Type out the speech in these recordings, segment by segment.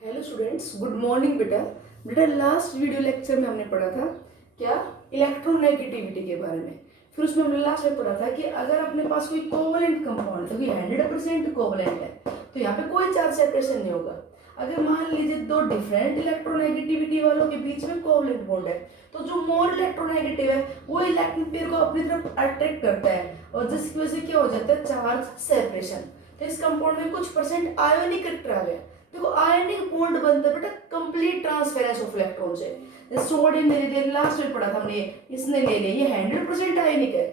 Hello students, good morning बेटा। बेटा last video lecture में हमने पढ़ा था क्या, इलेक्ट्रोनेगेटिविटी के बारे में। फिर उसमें हमने लास्ट में पढ़ा था कि अगर अपने पास कोई कोवलेंट कंपाउंड है, तो 100% कोवलेंट है, तो यहाँ पे कोई चार्ज सेपरेशन नहीं होगा। अगर मान लीजिए दो डिफरेंट इलेक्ट्रोनेगेटिविटी वालों के बीच में कोवलेंट बॉन्ड है, तो जो मोर इलेक्ट्रोनेगेटिव है वो इलेक्ट्रॉन पेयर को अपनी तरफ अट्रैक्ट करता है, और जिसकी वजह से क्या हो जाता है, चार्ज सेपरेशन। तो इस कंपाउंड में कुछ परसेंट आयोनिक करेक्टर आ गया। देखो आयनिक बॉन्ड बनता है बेटा कंप्लीट ट्रांसफेरेंस ऑफ इलेक्ट्रॉन से। सोडियम ने लिया, लास्ट में पढ़ा था हमने, इसने ले लिया, ये 100% आयनिक है।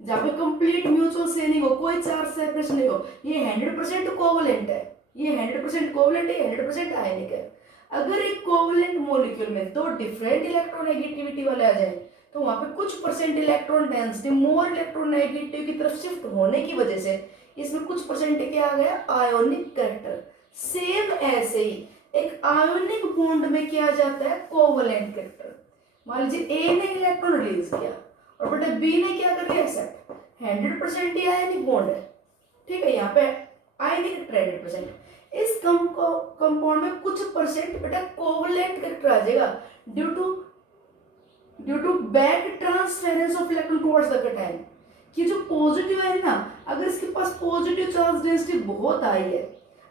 जहाँ पे कंप्लीट म्यूचुअल सेनिंग हो, कोई चार्ज सेपरेशन नहीं हो, ये 100% कोवलेंट है। ये 100% कोवलेंट है, 100% आयनिक है। अगर एक कोवलेंट मॉलिक्यूल में दो डिफरेंट इलेक्ट्रोनेगेटिविटी वाले आ जाए, तो वहां पे कुछ percent electron density more electronegative की तरफ शिफ्ट होने की वजह से इसमें कुछ परसेंट क्या आ गया, आयोनिक कैरेक्टर। सेम ऐसे ही एक आयोनिक बॉन्ड में किया जाता है कोवलेंट कैरेक्टर। मान लीजिए ए ने इलेक्ट्रॉन रिलीज किया और बेटा बी ने क्या कर दिया, एक्सेप्ट। 100% ही आयोनिक बॉन्ड है, ठीक है। यहाँ पे आयोनिक 100%। इस कंपाउंड में कुछ परसेंट बेटा कोवलेंट कैरेक्टर आ जाएगा due to back transference of electron towards the cation. कि जो पॉजिटिव है ना, अगर इसके पास पॉजिटिव चार्ज डेंसिटी बहुत आई है,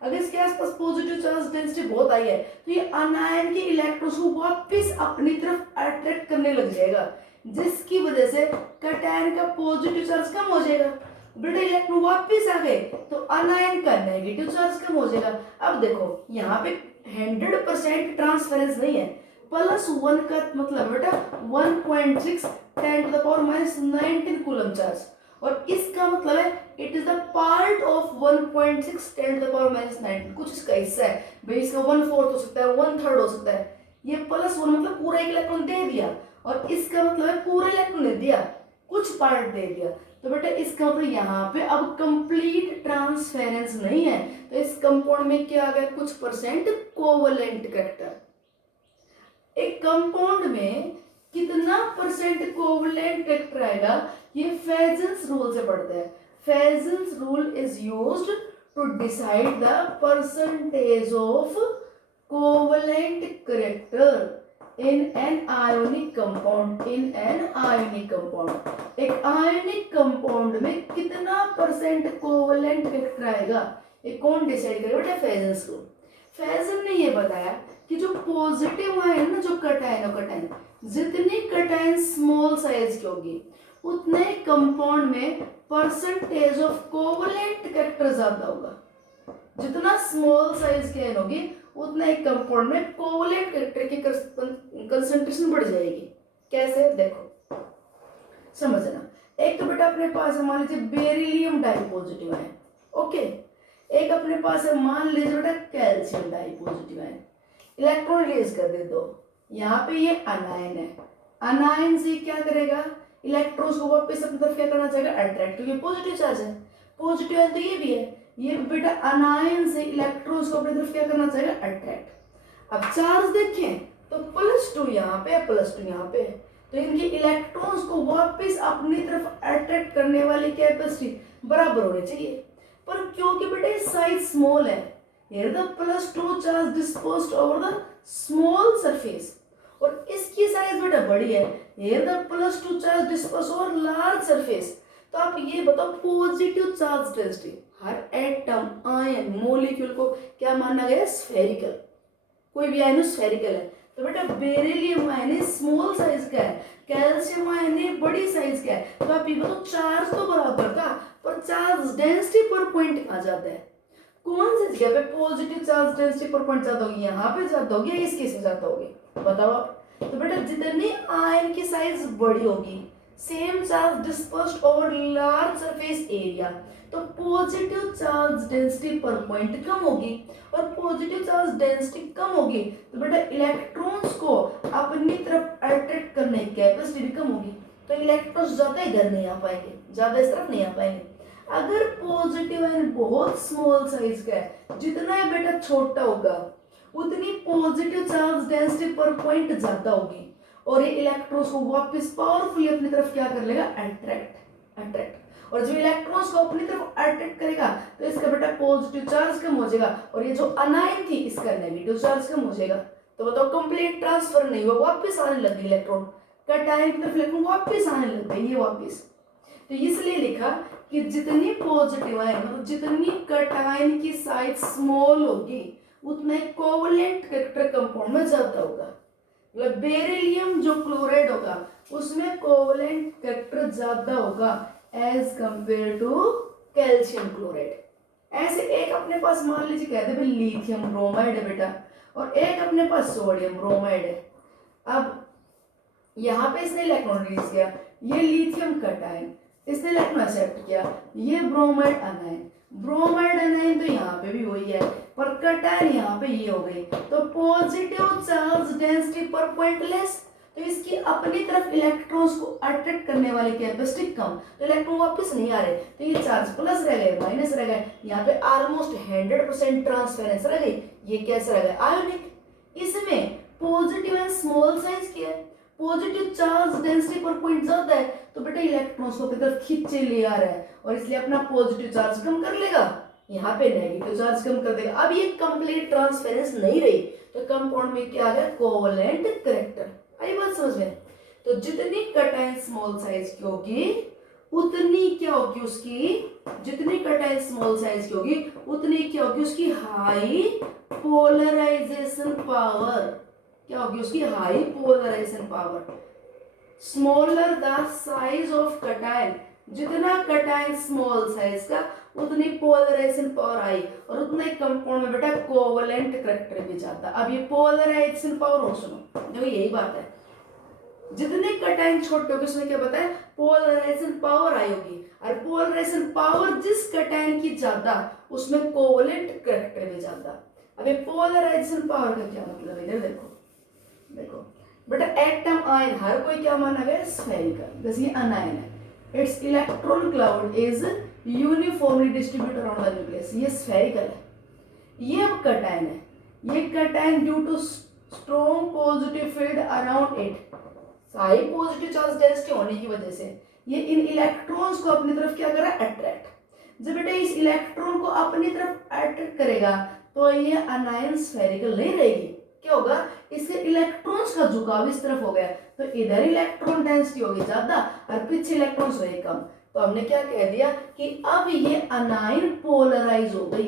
अगर इसके आसपास पॉजिटिव चार्ज डेंसिटी बहुत आई है, तो ये अनायन के इलेक्ट्रॉन्स को वापस अपनी तरफ अट्रैक्ट करने लग जाएगा, जिसकी वजह से कैटायन का पॉजिटिव चार्ज कम हो जाएगा। बेटा इलेक्ट्रॉन वापस आ गए तो अनायन का नेगेटिव चार्ज कम हो जाएगा। अब देखो यहाँ पे 100% ट्रांसफरेंस नहीं है, +1 का मतलब बेटा 1.6 10⁻⁻19 कूलम चार्ज, और इसका मतलब है it is the part of 1.6 10⁻⁻19, कुछ इसका हिस्सा है भाई। इसका 1/4 हो सकता है, 1/3 हो सकता है। ये +1 मतलब पूरा एक इलेक्ट्रॉन दे दिया, और इसका मतलब है पूरा इलेक्ट्रॉन दे दिया, कुछ पार्ट दे दिया। तो बेटा इसका मतलब यहाँ पे अब कंप्लीट ट्रांसफेरेंस नहीं है, तो इस कंपाउंड में क्या आ गया, कुछ परसेंट कोवलेंट कैरेक्टर। एक कंपाउंड में कितना परसेंट कोवलेंट कैरेक्टर आएगा, ये फेजन्स रूल से पढ़ते हैं। Fajans rule is used to decide the percentage of covalent character in an ionic compound। एक आयनिक कंपाउंड में कितना परसेंट कोवलेंट कैरेक्टर आएगा, ये कौन डिसाइड करेगा बेटा, फेजन्स रूल। फेजन ने ये बताया कि जो पॉजिटिव आयन ना, जो कैटायन और कैटायन, जितनी कैटायन स्मॉल साइज की होगी उतने कंपाउंड में परसेंटेज ऑफ कोवलेंट कैरेक्टर ज्यादा होगा। जितना स्मॉल साइज की आयन होगी उतना एक कंपाउंड में कोवलेंट कैरेक्टर की कंसंट्रेशन बढ़ जाएगी। कैसे, देखो समझना। एक तो बेटा अपने पास है, मान लीजिए बेरिलियम डाइपॉजिटिव है, ओके। एक अपने पास है, मान लीजिए बेटा कैल्शियम डाइपॉजिटिव है। इलेक्ट्रॉन रिलीज कर दे दो, यहाँ पे ये अनायन है। अनायन से क्या करेगा, इलेक्ट्रॉन्स को वापस अपनी तरफ क्या करना चाहेगा, अट्रैक्ट, क्योंकि पॉजिटिव चार्ज है। पॉजिटिव है तो ये भी है, ये बेटा अनायन से इलेक्ट्रॉन्स को अपनी तरफ क्या करना चाहेगा, अट्रैक्ट। अब चार्ज देखें तो +2 यहाँ पे, +2 यहाँ पे, तो इनके इलेक्ट्रॉन्स को वापस अपनी तरफ अट्रैक्ट करने वाली कैपेसिटी बराबर होनी चाहिए। पर क्योंकि बेटा साइज स्मॉल है, here the +2 charge dispersed over the small surface, और इसकी साइज बेटा बड़ी है, here the +2 charge dispersed over large surface। तो आप ये बताओ पॉजिटिव चार्ज डेंसिटी, हर एटम आयन मॉलिक्यूल को क्या माना गया, स्फेरिकल। कोई भी आयन स्फेरिकल है, तो बेटा बेरिलियम आयन स्मॉल साइज का है, कैल्शियम आयन बड़ी साइज का है। तो आप ये बताओ चार्ज तो बराबर था, पर चार्ज डेंसिटी पर पॉइंट कहाँ जाता है, कौन सी जगह पे पॉजिटिव चार्ज डेंसिटी पर पॉइंट ज्यादा होगी, यहाँ पे ज्यादा होगी या इस केस में ज्यादा होगी, बताओ आप। तो बेटा जितनी आयन की साइज बड़ी होगी, same charge dispersed over large surface area, तो पॉजिटिव चार्ज डेंसिटी पर पॉइंट कम होगी, और पॉजिटिव चार्ज डेंसिटी कम होगी तो बेटा इलेक्ट्रॉन्स को अपनी तरफ अट्रैक्ट करने की कैपेसिटी भी कम होगी, तो इलेक्ट्रॉन्स ज्यादा इधर नहीं आ पाएंगे, ज्यादा इस तरफ नहीं आ पाएंगे। अगर पॉजिटिव आयन बहुत स्मॉल साइज का है, जितना है बेटा छोटा होगा उतनी पॉजिटिव चार्ज डेंसिटी पर पॉइंट ज्यादा होगी, और ये इलेक्ट्रॉन्स को वापस पावरफुली अपनी तरफ क्या कर लेगा, अट्रैक्ट। और जब इलेक्ट्रॉन्स को अपनी तरफ अट्रैक्ट करेगा तो इसका बेटा पॉजिटिव चार्ज कम हो जाएगा और ये जो अनायन थी इसका नेगेटिव चार्ज कम हो जाएगा। तो बताओ कंप्लीट ट्रांसफर नहीं हुआ, वापस आने लग गई इलेक्ट्रॉन, कटायन की तरफ इलेक्ट्रॉन वापस आने लग गई ये वापस। तो इसलिए लिखा कि जितनी पॉजिटिव आयन मतलब जितनी कटायन की साइज स्मॉल होगी उतना कोवलेंट कैरेक्टर कंपाउंड में ज्यादा होगा। मतलब बेरिलियम जो क्लोराइड होगा उसमें कोवलेंट कैरेक्टर ज्यादा होगा as compared to calcium chloride. ऐसे एक अपने पास मान लीजिए कहते हैं लिथियम ब्रोमाइड है बेटा और एक अपने पास सोडियम ब्रोमाइड है। अब यहाँ पे इसने इलेक्ट्रॉन रिलीज किया, ये लिथियम कटायन, इसने इलेक्ट्रॉन एक्सेप्ट किया, ये ब्रोमाइड अनायन। ब्रोमाइड अनायन तो यहाँ पे भी वही है पर कटायन यहाँ पे ये हो गई। तो पॉजिटिव चार्ज डेंसिटी पर पॉइंट लेस, तो इसकी अपनी तरफ इलेक्ट्रॉन्स को अट्रैक्ट करने वाली कैपेसिटी कम, तो इलेक्ट्रॉन वापस नहीं आ रहे, तो ये चार्ज प्लस रह गए माइनस रह गए। यहाँ पे ऑलमोस्ट 100% ट्रांसफरेंस रह गई, ये कैसे रह गए आयोनिक। इसमें पॉजिटिव एंड स्मॉल साइज की है, पॉजिटिव चार्ज डेंसिटी पर पॉइंट ज्यादा है तो बेटा इलेक्ट्रॉन्स को अपनी तरफ खींचे ले आ रहा है और इसलिए अपना पॉजिटिव चार्ज कम कर लेगा, यहाँ पे नेगेटिव चार्ज कम कर देगा। अब ये कंप्लीट ट्रांसफरेंस नहीं रही तो कंपाउंड में क्या आ गया कोवलेंट कैरेक्टर। आई बात समझ में? तो जितनी कटायन स्मॉल साइज की होगी उतनी क्या होगी उसकी, जितनी कटायन स्मॉल साइज की होगी उतनी क्या होगी उसकी हाई पोलराइजेशन पावर, क्या होगी उसकी high polarisation power. Smaller the size of cation, जितना कटायन स्मॉल साइज का उतनी पोलराइजेशन पावर आई और उतना ही कंपाउंड में बेटा कोवलेंट कैरेक्टर भी जाता। अब ये पोलराइजेशन पावर हो सुनो, देखो यही बात है, जितने कटायन छोटे होगी उसमें क्या बताया पोलराइजेशन पावर आई होगी और पोलराइजेशन पावर जिस कटायन की ज्यादा उसमें कोवलेंट कैरेक्टर भी ज्यादा। अब ये पोलराइजेशन पावर का क्या मतलब है, देखो देखो बेटा एटम आयन हर कोई क्या माना गया स्फेरिकल, जैसे ये अनायन है, its electron cloud is uniformly distributed around the nucleus, ये स्फेरिकल है। ये अब कटायन है, ये cation due to strong positive field around it, high positive charge density होने की वजह से ये इन इलेक्ट्रॉन्स को अपनी तरफ क्या कर रहा है अट्रैक्ट। जब बेटा इस इलेक्ट्रॉन को अपनी तरफ अट्रैक्ट करेगा तो ये अनायन स्फेरिकल नहीं रहेगी, क्या होगा इससे इलेक्ट्रॉन्स का झुकाव इस तरफ हो गया तो इधर इलेक्ट्रॉन डेंसिटी होगी ज्यादा और पीछे इलेक्ट्रॉन्स रहे कम। तो हमने क्या कह दिया कि अब ये अनायन पोलराइज हो गई।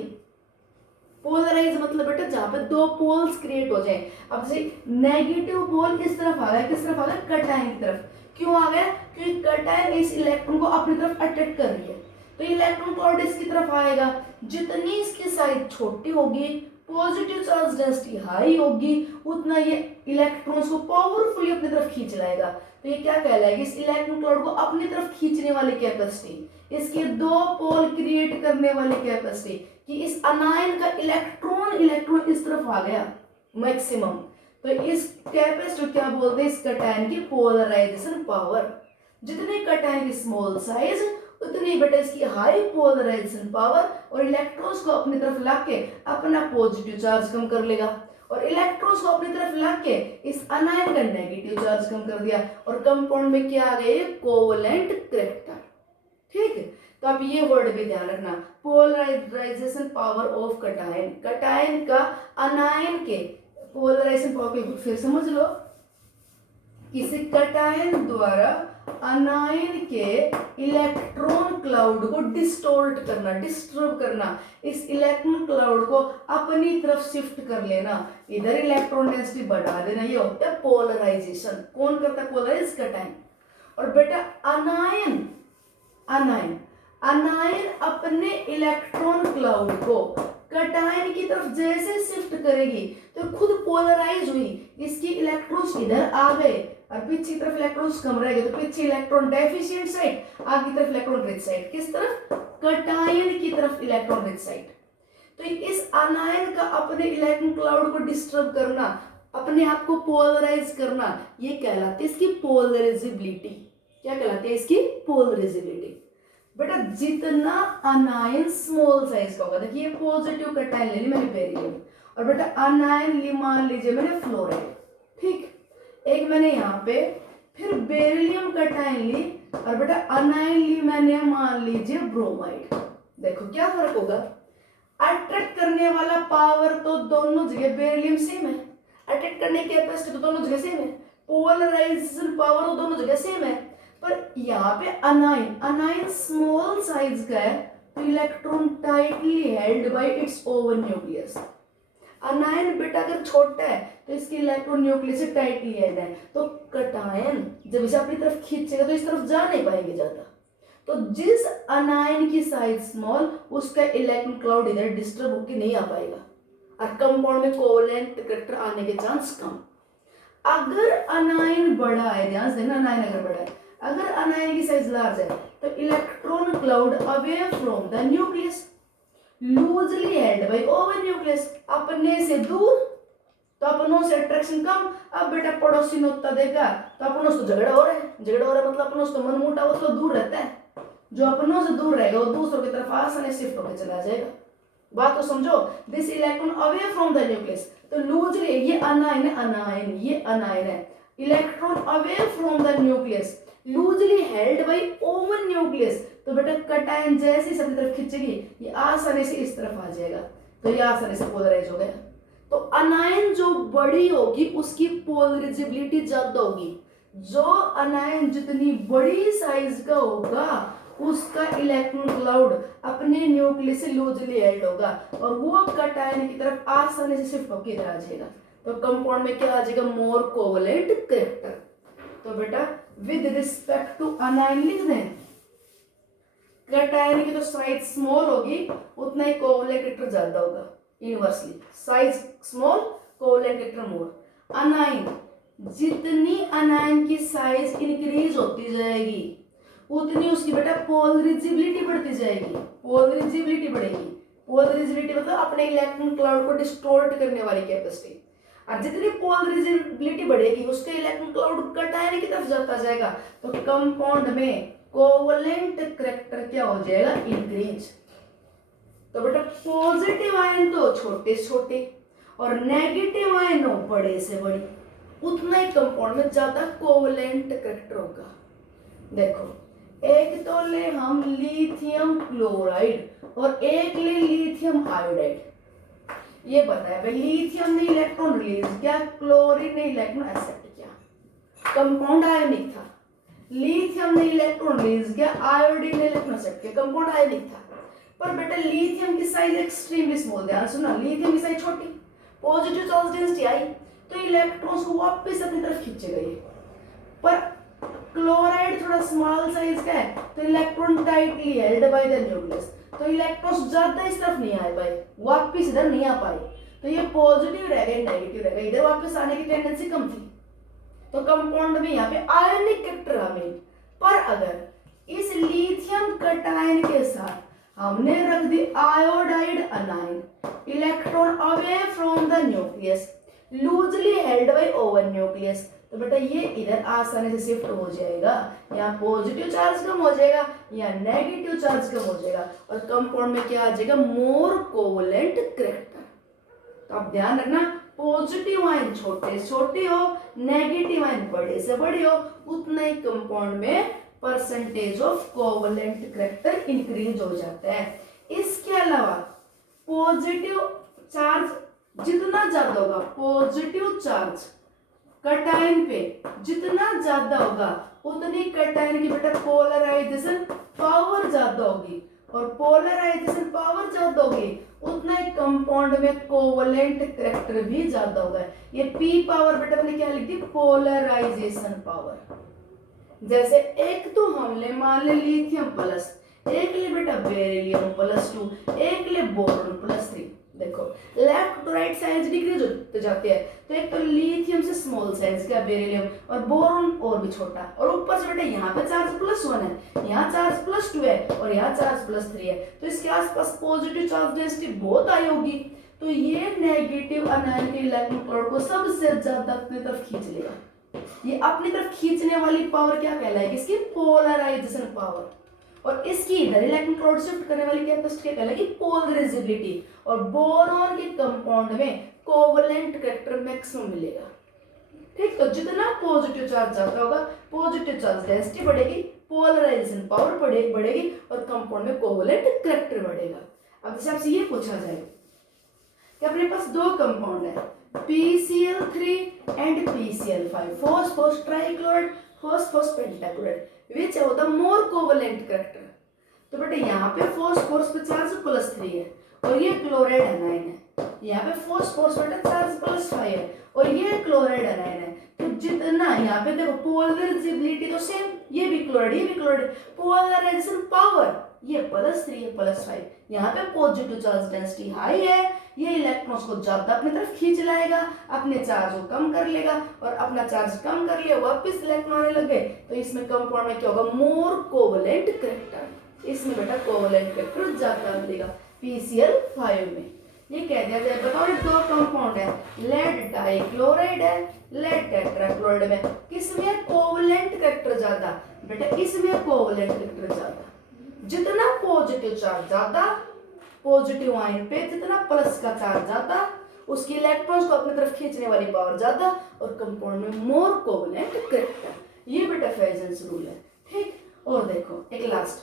पोलराइज मतलब बेटा जहां पे दो पोल्स क्रिएट हो जाए। अब जैसे नेगेटिव पोल इस तरफ आ गया, किस तरफ आ गया कटायन की तरफ, क्यों आ गया क्योंकि कटायन इस इलेक्ट्रॉन को अपनी तरफ अट्रैक्ट कर रही है तो इलेक्ट्रॉन क्लाउड इसकी तरफ आएगा। जितनी इसकी साइज छोटी होगी पॉजिटिव चार्ज डेंसिटी हाई होगी उतना ये इलेक्ट्रॉन्स को पावरफुली अपनी तरफ खींच लाएगा। तो ये क्या कहलाएगी इस इलेक्ट्रॉन क्लाउड को अपनी तरफ खींचने वाली कैपेसिटी, इसके दो पोल क्रिएट करने वाली कैपेसिटी कि इस अनायन का इलेक्ट्रॉन इस तरफ आ गया मैक्सिमम, तो इस कैपेसिटी क्या बोलते हैं इस कटायन की पोलराइजेशन पावर। जितने कटायन की स्मॉल साइज उतनी बेटा इसकी हाई पोलराइजेशन पावर और इलेक्ट्रॉन्स को अपनी तरफ लाके अपना पॉजिटिव चार्ज कम कर लेगा और इलेक्ट्रॉन्स को अपनी तरफ लाके इस अनायन का नेगेटिव चार्ज कम कर दिया और कंपाउंड में क्या आ गए कोवलेंट कैरेक्टर। ठीक है, तो आप ये वर्ड भी ध्यान रखना polarisation power of cation, cation का अनायन के पोलराइजेशन पावर को फिर समझ लो, किसी कटायन द्वारा अनायन के इलेक्ट्रॉन क्लाउड को डिस्टॉर्ट करना, डिस्टर्ब करना, इस इलेक्ट्रॉन क्लाउड को अपनी तरफ शिफ्ट कर लेना, इधर इलेक्ट्रॉन डेंसिटी बढ़ा देना, ये होता है पोलराइजेशन। कौन करता है पोलराइज कटायन। और बेटा अनायन अनायन अनायन अपने इलेक्ट्रॉन क्लाउड को कटायन की तरफ जैसे शिफ्ट करेगी तो खुद पोलराइज हुई, इसकी इलेक्ट्रॉन्स इधर आ गए और पीछे की तरफ इलेक्ट्रॉन्स कम रह गए तो पीछे इलेक्ट्रॉन डेफिशिएंट साइड, आगे की तरफ इलेक्ट्रॉन रिच साइड, किस तरफ कटायन की तरफ इलेक्ट्रॉन रिच साइड। तो इस अनायन का अपने इलेक्ट्रॉन क्लाउड को डिस्टर्ब करना, अपने आप को पोलराइज करना, ये कहलाती है इसकी पोलराइजेबिलिटी। क्या कहलाती है इसकी पोलराइजेबिलिटी। बेटा जितना अनायन स्मॉल साइज का होगा, देखिए पॉजिटिव कटायन ले ली मैंने बेरिलियम और बेटा अनायन ली मान लीजिए मैंने फ्लोराइड, ठीक, एक मैंने यहाँ पे फिर बेरिलियम कटायन ली और बेटा अनायन ली मैंने मान लीजिए ब्रोमाइड। देखो क्या फर्क होगा, अट्रैक्ट करने वाला पावर तो दोनों जगह बेरिलियम सेम है, अट्रैक्ट करने की कैपेसिटी तो दोनों जगह सेम है, पोलराइजेशन पावर तो दोनों जगह सेम है, पर यहाँ पे अनायन अनायन स्मॉल साइज का है तो electron tightly held by it's oven nucleus. अनायन बेटा अगर छोटा है तो इसके इलेक्ट्रॉन न्यूक्लियस से टाइटली हेल्ड है, तो कटायन जब इसे अपनी तरफ खींचेगा तो इस तरफ जा नहीं पाएंगे ज्यादा। तो जिस अनायन की साइज स्मॉल उसका इलेक्ट्रॉन क्लाउड इधर डिस्टर्ब होकर नहीं आ पाएगा और कंपाउंड में कोवेलेंट कैरेक्टर आने के चांस कम। अगर अनायन बड़ा है, ध्यान से देना, अनायन अगर बड़ा है, अगर अनायन की साइज लार्ज है तो electron cloud away from the nucleus loosely held by own nucleus, अपने से दूर तो अपनों से अट्रैक्शन कम। अब बेटा पड़ोसी ने उत्तर देगा तो अपनों से झगड़ा हो रहा है, झगड़ा हो रहा है मतलब अपनों से तो मन मुटाव तो दूर रहता है, जो अपनों से दूर रहेगा वो दूसरों की तरफ आसानी से शिफ्ट होकर चला जाएगा। बात तो समझो, this electron away from the nucleus, तो लूजली ये अनायन है, अनायन ये अनायन है, electron away from the nucleus loosely held by own nucleus, तो बेटा कटायन जैसे ही सबकी तरफ खींचेगी ये आसानी से इस तरफ आ जाएगा, तो ये आसानी से पोलराइज हो गया। तो अनायन जो बड़ी होगी उसकी पोलराइजेबिलिटी ज्यादा होगी, जो अनायन जितनी बड़ी साइज का होगा उसका इलेक्ट्रॉन क्लाउड अपने न्यूक्लियस से लूजली हेल्ड होगा और वो कटायन की तरफ आसानी से शिफ्ट होकर इधर आ जाएगा। तो कंपाउंड में क्या आ जाएगा, मोर कोवेलेंट कैरेक्टर। तो बेटा विद रिस्पेक्ट टू अनायन लिख दें, कटायन की तो साइज स्मॉल होगी उतना ही कोवेलेंट कैरेक्टर ज्यादा होगा, inversely size small covalent character more. Anion जितनी अनायन की साइज इंक्रीज होती जाएगी उतनी उसकी बेटा पोलराइजेबिलिटी बढ़ती जाएगी, पोलराइजेबिलिटी बढ़ेगी, पोलराइजेबिलिटी मतलब अपने इलेक्ट्रॉन क्लाउड को डिस्टॉर्ट करने वाली कैपेसिटी, और जितनी पोलराइजेबिलिटी बढ़ेगी उसका इलेक्ट्रॉन क्लाउड कटायन की तरफ जाता जाएगा, तो कंपाउंड में कोवेलेंट कैरेक्टर क्या हो जाएगा, इंक्रीज। तो बेटा पॉजिटिव आयन तो छोटे छोटे और नेगेटिव आयन हो बड़े से बड़ी, उतना ही कंपाउंड में ज्यादा कोवेलेंट कैरेक्टर होगा। देखो एक तो ले हम लिथियम क्लोराइड और एक ले लिथियम आयोडाइड, ये बताया भाई लिथियम ने इलेक्ट्रॉन रिलीज किया, क्लोरीन ने इलेक्ट्रॉन एक्सेप्ट किया, कंपाउंड आयनिक था। लिथियम ने इलेक्ट्रॉन रिलीज किया, आयोडीन ने इलेक्ट्रॉन एक्सेप्ट किया, कंपाउंड आयनिक था। पर बेटा लिथियम की साइज एक्सट्रीमली स्मॉल, ध्यान सुना, लिथियम की साइज छोटी, पॉजिटिव चार्ज डेंसिटी आई तो इलेक्ट्रॉन्स को वापस अपनी तरफ खींचेगा ये। पर क्लोराइड थोड़ा स्मॉल साइज का है तो electron tightly held by the nucleus, तो इलेक्ट्रॉन्स ज्यादा इस तरफ नहीं आ पाए, वापस इधर नहीं आ पाए, तो ये पॉजिटिव रहेगा नेगेटिव रहेगा, इधर वापस आने की टेंडेंसी कम थी। तो कंपाउंड में यहाँ पे आयनिक कैरेक्टर हमें, पर अगर इस लिथियम कटायन के साथ हमने रख दी iodide anion, electron away from the nucleus loosely held by own nucleus, तो बेटा ये इधर आसानी से शिफ्ट हो जाएगा, यहाँ पॉजिटिव चार्ज कम हो जाएगा या नेगेटिव चार्ज कम हो जाएगा और कंपाउंड में क्या आ जाएगा, मोर कोवेलेंट कैरेक्टर। तो आप ध्यान रखना, पॉजिटिव आयन छोटे से छोटे हो, नेगेटिव आयन बड़े से बड़े हो, उतना ही कंपाउंड में percentage of covalent character increase हो जाता है। इसके अलावा पॉजिटिव चार्ज जितना ज्यादा होगा, पॉजिटिव चार्ज कटायन पे जितना ज्यादा होगा उतनी कटायन की बेटा पोलराइजेशन पावर ज्यादा होगी, और पोलराइजेशन पावर ज्यादा होगी उतना ही कंपाउंड में कोवेलेंट कैरेक्टर भी ज्यादा होगा। ये पी पावर बेटा मैंने क्या लिख दी, पोलराइजेशन पावर। जैसे एक तो हमने मान ले लिथियम प्लस, एक ले बेटा बेरिलियम +2, एक ले बोरॉन +3। देखो left to right size decrease होते जाते हैं, तो एक तो लिथियम से स्मॉल साइज का बेरिलियम और बोरॉन और भी छोटा, और ऊपर से बेटा यहाँ पे चार्ज +1 है, यहाँ चार्ज +2 है और यहाँ चार्ज +3 है, तो इसके आसपास पॉजिटिव चार्ज डेंसिटी बहुत आई होगी, तो ये नेगेटिव अनायन के इलेक्ट्रॉन क्लाउड को सबसे ज्यादा अपनी तरफ खींच लेगा। ये अपनी तरफ खींचने वाली पावर क्या कहलाएगी, इसकी पोलराइजेशन पावर, और इसकी इधर इलेक्ट्रॉन क्लाउड शिफ्ट करने वाली कैपेसिटी क्या कहलाएगी, पोलराइजेबिलिटी। और बोरॉन के कंपाउंड में कोवेलेंट कैरेक्टर मैक्सिमम मिलेगा। ठीक, तो जितना पॉजिटिव चार्ज ज्यादा होगा पॉजिटिव चार्ज डेंसिटी बढ़ेगी, पोलराइजेशन पावर बढ़ेगी और कंपाउंड में कोवलेंट कैरेक्टर बढ़ेगा। अब जैसे आपसे ये पूछा जाए कि अपने पास दो कंपाउंड है PCl3 and PCl5, phosphorus trichloride, phosphorus pentachloride, which have the more covalent character। तो बेटे यहाँ पे phosphorus पे चार्ज +3 है और ये क्लोराइड एनाइन है, यहाँ पे phosphorus पे चार्ज +5 है और ये क्लोराइड एनाइन है। तो जितना यहाँ पे देखो पोलराइजेबिलिटी तो सेम, ये भी क्लोराइड, पोलराइजेशन पावर ये +3 है +5, यहाँ पे पॉजिटिव चार्ज डेंसिटी हाई है, ये इलेक्ट्रॉन्स को ज्यादा अपनी तरफ खींच लाएगा, अपने चार्ज को कम कर लेगा और अपना चार्ज कम कर लिया वापस इलेक्ट्रॉन आने लगे, तो इसमें कंपाउंड में क्या होगा, मोर कोवलेंट कैरेक्टर, इसमें बेटा कोवलेंट कैरेक्टर ज्यादा मिलेगा PCl5 में। ये कह दिया जाए, बताओ ये दो कंपाउंड है, लेड डाइक्लोराइड है, लेड टेट्राक्लोराइड में किसमें कोवलेंट कैरेक्टर ज्यादा, बेटा इसमें कोवलेंट कैरेक्टर ज्यादा। जितना पॉजिटिव चार्ज ज्यादा, पॉजिटिव आयन पे जितना प्लस का चार्ज ज्यादा, उसकी इलेक्ट्रॉन्स को अपनी तरफ खींचने वाली पावर ज्यादा और कंपाउंड में मोर कोवलेंट कैरेक्टर। ये बेटा फेजेंस रूल है, ठीक। और देखो एक लास्ट,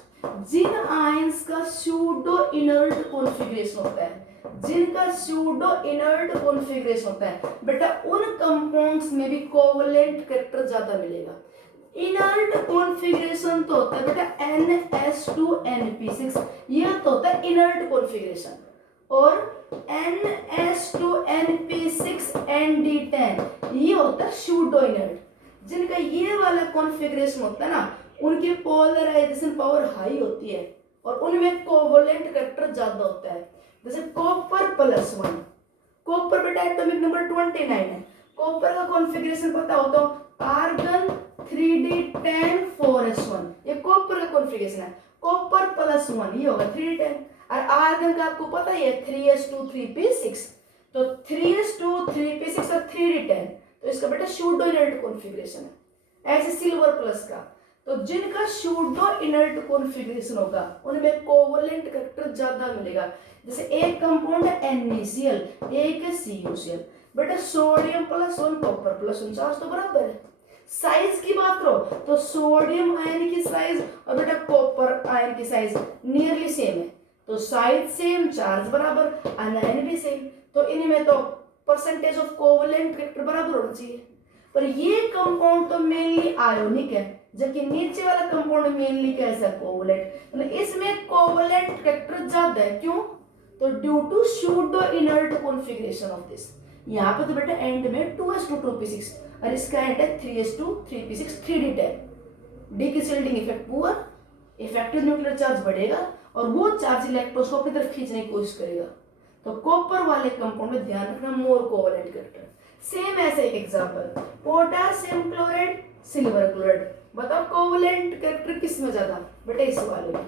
जिन आयंस का सूडो इनर्ट कॉन्फ़िगरेशन होता है, जिनका सूडो इनर्ट कॉन्फ़िगरेशन होता है बेटा उन कंपाउंड्स में भी कोवलेंट कैरेक्टर ज्यादा मिलेगा। इनर्ट कॉन्फ़िगरेशन तो होता है बेटा NS2NP6, ये तो होता है इनर्ट कॉन्फ़िगरेशन, और NS2NP6ND10 ये होता है सूडो इनर्ट। जिनका ये वाला कॉन्फ़िगरेशन होता है ना, उनकी पोलराइजेशन पावर हाई होती है और उनमें कोवलेंट कैरेक्टर ज्यादा होता है। जैसे कॉपर +1, कॉपर बेटा एटॉमिक नंबर 29 है, कॉपर का कॉन्फ़िगरेशन पता हो तो आर्गन 3D10 4s1, ये कॉपर का कॉन्फ़िगरेशन है, कॉपर +1 ये होगा 3D10, और आर्गन का आपको पता ही है 3s2 3p6, तो 3s2 3p6 और 3D10, तो इसका बेटा सूडो इनर्ट कॉन्फ़िगरेशन है। ऐसे सिल्वर प्लस का, तो जिनका सूडो इनर्ट कॉन्फ़िगरेशन होगा उनमें कोवलेंट कैरेक्टर ज्यादा मिलेगा। जैसे एक कंपाउंड है NaCl, एक है CuCl, बेटा सोडियम +1 कॉपर +1 चार्ज तो बराबर है। साइज की बात करो तो सोडियम आयन की साइज और बेटा कॉपर आयन की साइज नियरली सेम है, तो साइज सेम चार्ज बराबर, आयन भी सेम, तो इनमें तो परसेंटेज ऑफ कोवलेंट कैरेक्टर बराबर होना चाहिए। पर ये कंपाउंड तो मेनली आयोनिक है, जबकि नीचे वाला कंपाउंड मेनली कैसा है, कोवलेंट, तो इसमें कोवलेंट कैरेक्टर ज्यादा है। क्यों, तो due to pseudo inert configuration of this. यहाँ पे तो बेटा एंड में 2s2 2p6 और इसका एंड है 3s2 3p6 3d10, डीकिसेल्टिंग effect poor, effective nuclear charge बढ़ेगा और वो चार्ज इलेक्ट्रॉन्स को अपनी तरफ खींचने की कोशिश करेगा। तो कॉपर वाले कंपाउंड में ध्यान रखना मोर कोवलेंट कैरेक्टर। सेम ऐसे एक example, potassium chloride silver chloride, बताओ कोवलेंट कैरेक्टर किसमें ज्यादा, बेटा इस वाले में।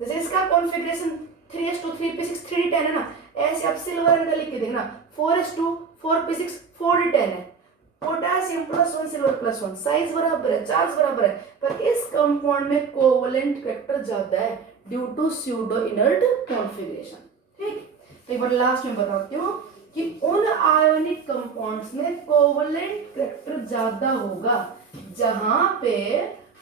जैसे इसका कॉन्फ़िगरेशन 3s2 3p6 3d10 है ना, ऐसे आप सिल्वर का लिख के देखना 4s2 4p6 4d10 है, पोटेशियम +1 सिल्वर +1, साइज बराबर है, चार्ज बराबर है, पर इस कंपाउंड में कोवलेंट कैरेक्टर ज्यादा है due to pseudo inert configuration. ठीक, तो एक बार लास्ट में बताती हूँ कि उन आयोनिक कंपाउंड्स में कोवलेंट कैरेक्टर ज्यादा होगा जहां पे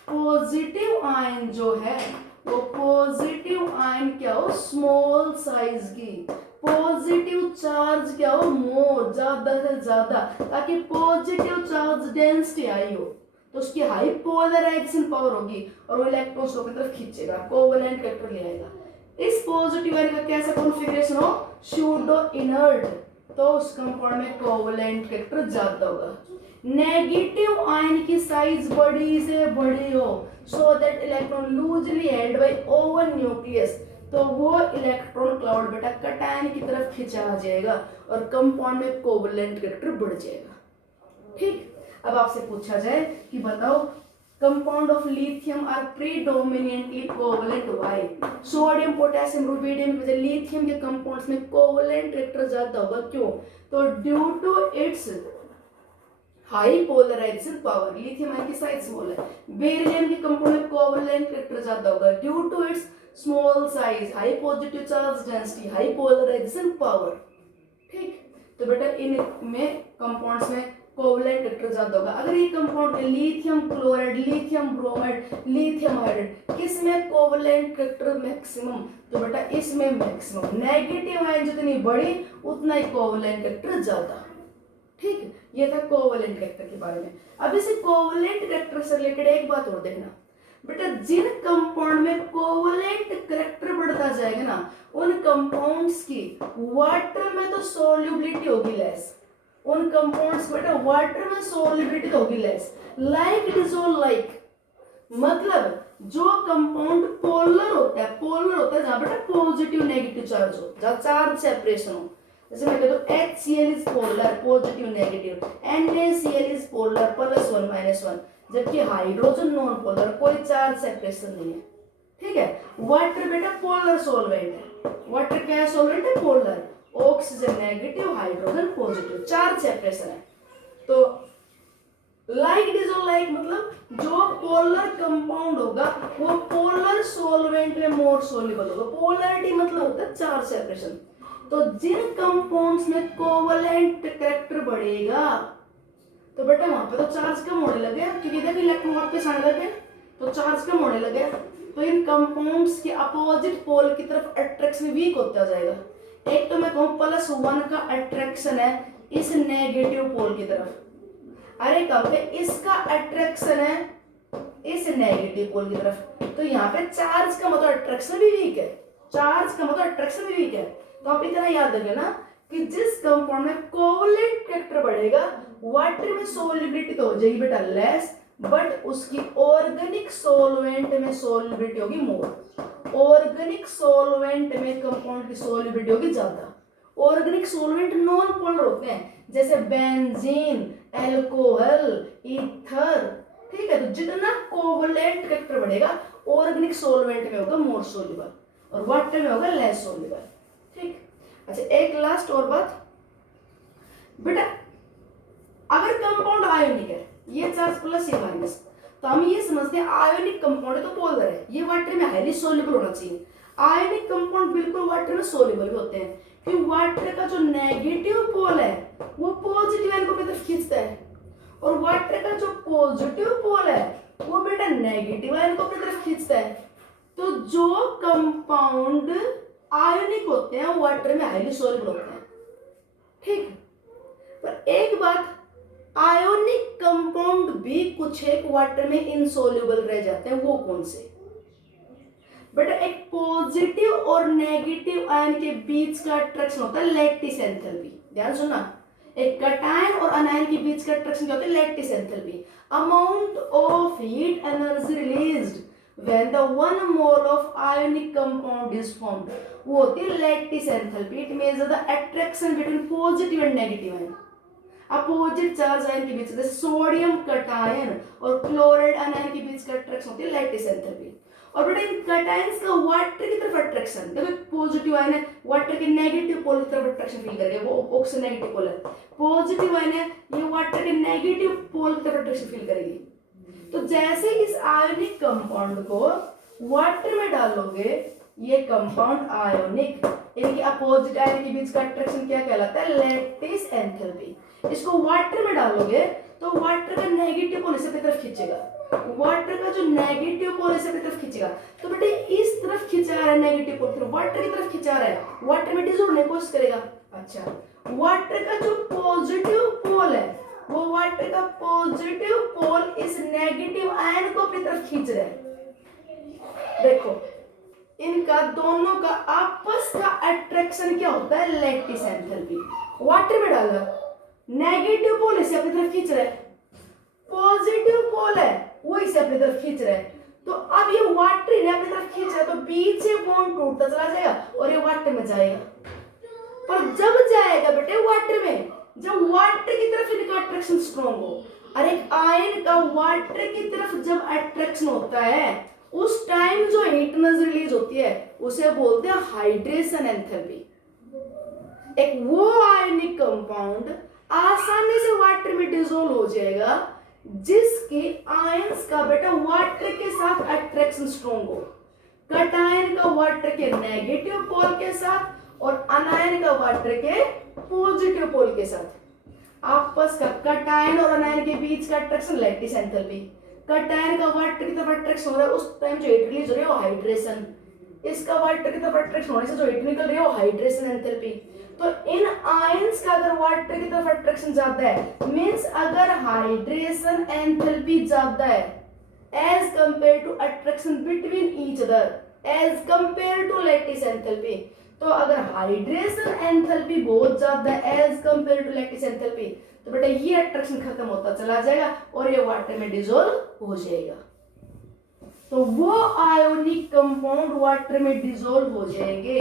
पॉजिटिव आयन जो है वो पॉजिटिव आयन क्या हो, स्मॉल साइज की, पॉजिटिव चार्ज क्या हो, मोर, ज्यादा से ज्यादा, ताकि पॉजिटिव चार्ज डेंसिटी हाई हो, तो उसकी हाई पोलराइजेशन पावर होगी और वो इलेक्ट्रॉन्स को अपनी तरफ खींचेगा, कोवलेंट कैरेक्टर ले आएगा। इस पॉजिटिव आयन का कैसा कॉन्फ़िगरेशन हो, सूडो इनर्ट, तो उस कंपाउंड में कोवलेंट कैरेक्टर ज्यादा होगा। नेगेटिव आयन की साइज बड़ी से बड़ी हो, so that electron loosely held by own nucleus, तो वो इलेक्ट्रॉन क्लाउड बेटा कटायन की तरफ खिंचा जाएगा और कंपाउंड में कोवलेंट कैरेक्टर बढ़ जाएगा। ठीक, अब आपसे पूछा जाए कि बताओ compound of lithium are predominantly covalent, why? Sodium potassium rubidium में लिथियम के कंपाउंड्स में कोवलेंट कैरेक्टर ज्यादा होगा, क्यों? तो due to its high polarisation power, lithium ion की साइज स्मॉल है। बेरिलियम के कंपाउंड में कोवलेंट कैरेक्टर ज्यादा होगा due to its small size, high positive charge density, high polarisation power. ठीक, तो बेटा इन में कंपाउंड्स में कोवलेंट कैरेक्टर आता होगा। अगर ये compound lithium chloride, lithium bromide, lithium hydride, किस में कोवलेंट कैरेक्टर मैक्सिमम, तो बेटा इसमें मैक्सिमम। नेगेटिव आयन जितनी बड़ी उतना ही कोवलेंट कैरेक्टर ज्यादा। ठीक है, ये था कोवलेंट कैरेक्टर के बारे में। अब इसे कोवलेंट कैरेक्टर से रिलेटेड एक बात और देखना बेटा, जिन कंपाउंड में कोवलेंट कैरेक्टर बढ़ता जाएगा ना, उन कंपाउंड्स की वाटर में तो सोल्यूबिलिटी होगी लेस। उन कंपाउंड्स बेटा वाटर में सोल्यूबिलिटी तो होगी लेस। लाइक डिसोल्व लाइक, मतलब जो कंपाउंड पोलर होता है, पोलर होता है जहां बेटा पॉजिटिव नेगेटिव चार्ज हो, जहां चार्ज सेपरेशन हो। जैसे मैं कहता हूं HCl is polar positive negative, NaCl is polar +1 -1, जबकि हाइड्रोजन नॉन पोलर, कोई चार्ज सेपरेशन नहीं है। ठीक है, वाटर बेटा पोलर सॉल्वेंट है। वाटर क्या है? सॉल्वेंट है polar, oxygen negative, hydrogen positive, charge separation है। तो लाइक डिसोल्व लाइक मतलब जो पोलर कंपाउंड होगा वो पोलर सॉल्वेंट में मोर सोल्यूबल होगा। पोलरिटी मतलब होता है चार्ज सेपरेशन। तो जिन कंपाउंड्स में कोवलेंट कैरेक्टर बढ़ेगा तो बेटा वहां पे तो चार्ज कम होने लगे, क्योंकि देखो इलेक्ट्रॉन वापस आने लगे तो चार्ज कम होने लगे। तो इन कंपाउंड्स के अपोजिट पोल की तरफ अट्रैक्शन वीक होता जाएगा। एक तो मैं कहूँ +1 का अट्रैक्शन है इस नेगेटिव पोल की तरफ, अरे कहूँ इसका अट्रैक्शन है इस नेगेटिव पोल की तरफ। तो यहाँ पे चार्ज का मतलब अट्रैक्शन भी वीक है, चार्ज का मतलब अट्रैक्शन भी वीक है। तो आप इतना याद रखें ना कि जिस कंपाउंड में कोवलेंट कैरेक्टर बढ़ेगा वाटर में सोल्युबिलिटी तो हो जाएगी बेटा लेस, बट उसकी ऑर्गेनिक सोलवेंट में सोल्युबिलिटी होगी मोर। ऑर्गेनिक सोलवेंट में कंपाउंड की सोल्युबिलिटी होगी ज्यादा। ऑर्गेनिक सोलवेंट नॉन पोलर होते हैं, जैसे बेंजीन, अल्कोहल, ईथर। ठीक है, तो जितना कोवलेंट कैरेक्टर बढ़ेगा ऑर्गेनिक सोलवेंट में होगा मोर सोल्युबल और वाटर में होगा लेस सोल्युबल। ठीक, अच्छा एक लास्ट और बात बेटा, अगर कंपाउंड आयोनिक है, ये चार्ज प्लस ये माइनस, तो हम ये समझते हैं आयोनिक कंपाउंड है तो पोलर है, ये वाटर में हाईली सोल्युबल होना चाहिए। आयोनिक कंपाउंड बिल्कुल वाटर में सोल्युबल भी होते हैं, क्योंकि वाटर का जो नेगेटिव पोल है वो पॉजिटिव आयन को अपनी तरफ खींचता है, और वाटर का जो पॉजिटिव पोल है वो बेटा नेगेटिव आयन को अपनी तरफ खींचता है। तो जो कंपाउंड आयोनिक होते हैं वाटर में हाईली सोल्युबल होते हैं। ठीक, पर एक बात, आयोनिक कंपाउंड भी कुछ एक वाटर में इनसोल्युबल रह जाते हैं, वो कौन से बेटा? एक पॉजिटिव और नेगेटिव आयन के बीच का अट्रैक्शन होता है लैटिस एंथैल्पी। ध्यान सुनना, एक कैटायन और अनायन के बीच का अट्रैक्शन क्या होता है? Lattice enthalpy. Amount of heat energy released when the 1 mole of ionic compound is formed, वो होती है lattice enthalpy. It measures the attraction between positive and negative ion, opposite charge ion के बीच, जैसे सोडियम कैटायन और chloride ion के बीच का attraction होती है लैटिस एंथैल्पी। और बेटा इन कैटायंस का वाटर की तरफ अट्रैक्शन, देखो पॉजिटिव आयन है वाटर के नेगेटिव पोल की तरफ अट्रैक्शन फील करेगा, वो ऑक्सीजन नेगेटिव पोल है। पॉजिटिव आयन है ये वाटर के नेगेटिव पोल की तरफ अट्रैक्शन फील करेगी। तो जैसे इस आयोनिक कंपाउंड को वाटर में डालोगे, ये कंपाउंड आयोनिक, इनके अपोजिट आयन के बीच का अट्रैक्शन क्या कहलाता है? Lattice enthalpy. इसको वाटर में डालोगे तो वाटर का नेगेटिव पोल इसे अपनी तरफ खींचेगा, वाटर का जो नेगेटिव पोल इसे अपनी तरफ खींचेगा। तो बेटे इस तरफ खींचा रहा है नेगेटिव पोल, फिर वाटर की तरफ खींचा रहा है, वाटर में डिसॉल्व होने की कोशिश करेगा। अच्छा, वाटर का जो पॉजिटिव पोल है वो वाटर का पॉजिटिव पोल इस नेगेटिव आयन को अपनी तरफ खींच रहा है। देखो इनका दोनों का आपस का अट्रैक्शन क्या होता है? Lattice enthalpy. वाटर में डाला, नेगेटिव पोल इसे अपनी तरफ खींच रहा है, पॉजिटिव पोल है वो इसे अपनी तरफ खींच रहा है। तो अब ये वाटर ने अपनी तरफ खींच रहा है तो बीच से बॉन्ड टूटता चला जाएगा और ये वाटर में जाएगा। पर जब जाएगा बेटे वाटर में, जब वाटर की तरफ इनका अट्रैक्शन स्ट्रॉन्ग हो। और एक आयन का वाटर की तरफ जब अट्रैक्शन होता है उस टाइम जो हीट एनर्जी रिलीज होती है उसे बोलते हैं हाइड्रेशन एंथैल्पी। एक वो आयनिक कंपाउंड आसानी से वाटर में डिसॉल्व हो जाएगा जिसके आयंस का बेटा वाटर के साथ अट्रैक्शन स्ट्रॉन्ग हो। कैटायन का वाटर के नेगेटिव पोल के साथ और अनायन का वाटर के पॉजिटिव पोल के साथ। आपस का कटायन और अनायन के बीच का अट्रैक्शन लैटिस एंथैल्पी। कटायन का वाटर की तरफ अट्रैक्शन हो रहा है उस टाइम जो हीट रिलीज हो रही है वो हाइड्रेशन, इसका वाटर की तरफ अट्रैक्शन होने से जो हीट निकल रही है वो हाइड्रेशन एंथैल्पी। तो इन आयंस का अगर वाटर की तरफ अट्रैक्शन ज्यादा है मींस अगर हाइड्रेशन एंथैल्पी ज्यादा है as compared to attraction between each other as compared to lattice enthalpy. तो अगर हाइड्रेशन एंथैल्पी बहुत ज्यादा है as compared to lattice enthalpy तो बेटा ये अट्रैक्शन खत्म होता चला जाएगा और ये वाटर में डिसॉल्व हो जाएगा। तो वो आयोनिक कंपाउंड वाटर में डिसॉल्व हो जाएंगे,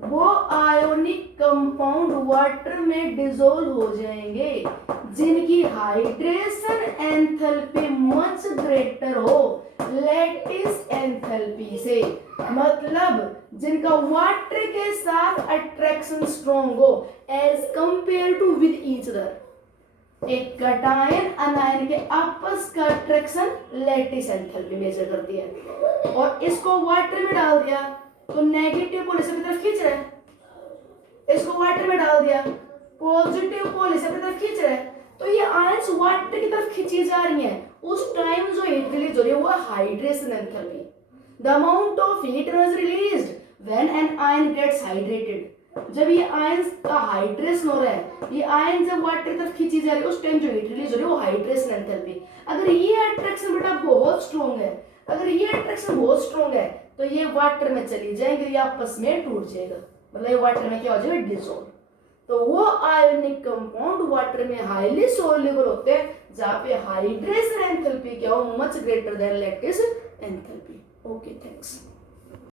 वो आयोनिक कंपाउंड वाटर में डिसॉल्व हो जाएंगे जिनकी हाइड्रेशन एंथैल्पी मच ग्रेटर हो लैटिस एंथैल्पी से, मतलब जिनका वाटर के साथ अट्रैक्शन स्ट्रॉन्ग हो as compared to with each other. एक कटायन अनायन के आपस का अट्रैक्शन लैटिस एंथैल्पी मेजर करती है और इसको वाटर में डाल दिया तो नेगेटिव पोल इसे तरफ खींच रहा है, इसको वाटर में डाल दिया पॉजिटिव पोल इसे तरफ खींच रहा है, तो ये आयंस वाटर की तरफ खींची जा रही हैं। उस टाइम जो हीट रिलीज हो रही है वो hydration enthalpy. The amount of heat was released when an ion gets hydrated. जब ये आयंस का हाइड्रेशन हो रहा है, ये आयन जब वाटर की तरफ खींची जा रही है उस टाइम जो हीट रिलीज हो रही है वो हाइड्रेशन एंथैल्पी। अगर ये अट्रैक्शन बेटा बहुत स्ट्रॉन्ग है, अगर ये अट्रैक्शन बहुत स्ट्रॉन्ग है तो ये वाटर में चली जाएंगे, ये आपस में टूट जाएगा, मतलब ये वाटर में क्या हो जाएगा डिसॉल्व। तो वो आयोनिक कंपाउंड वाटर में हाईली सोल्युबल होते हैं जहां पे हाइड्रेशन एंथैल्पी क्या हो much greater than lattice enthalpy. Okay thanks.